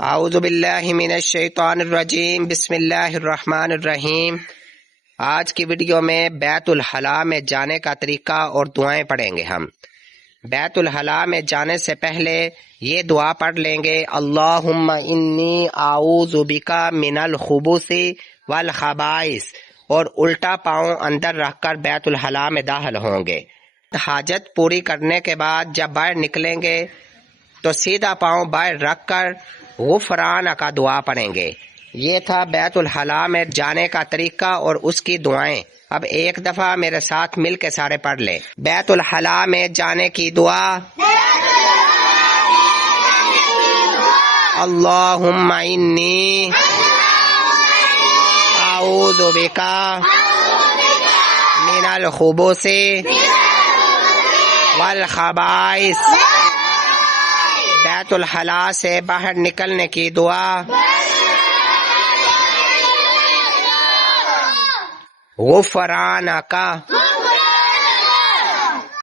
اعوذ باللہ من الشیطان الرجیم، بسم اللہ الرحمن الرحیم۔ آج کی ویڈیو میں بیت الخلاء میں جانے کا طریقہ اور دعائیں پڑھیں گے ہم۔ بیت الخلاء میں جانے سے پہلے یہ دعا پڑھ لیں گے، اللہم انی اعوذ بک من الخبث والخبائث، اور الٹا پاؤں اندر رکھ کر بیت الخلاء میں داخل ہوں گے۔ حاجت پوری کرنے کے بعد جب باہر نکلیں گے تو سیدھا پاؤں باہر رکھ کر غفران کا دعا پڑھیں گے۔ یہ تھا بیت الخلاء میں جانے کا طریقہ اور اس کی دعائیں۔ اب ایک دفعہ میرے ساتھ مل کے سارے پڑھ لیں۔ بیت الخلاء میں جانے کی دعا، اللہم انی اعوذ بک من الخبث والخبائث۔ بیت الخلاء سے باہر نکلنے کی دعا، غفرانک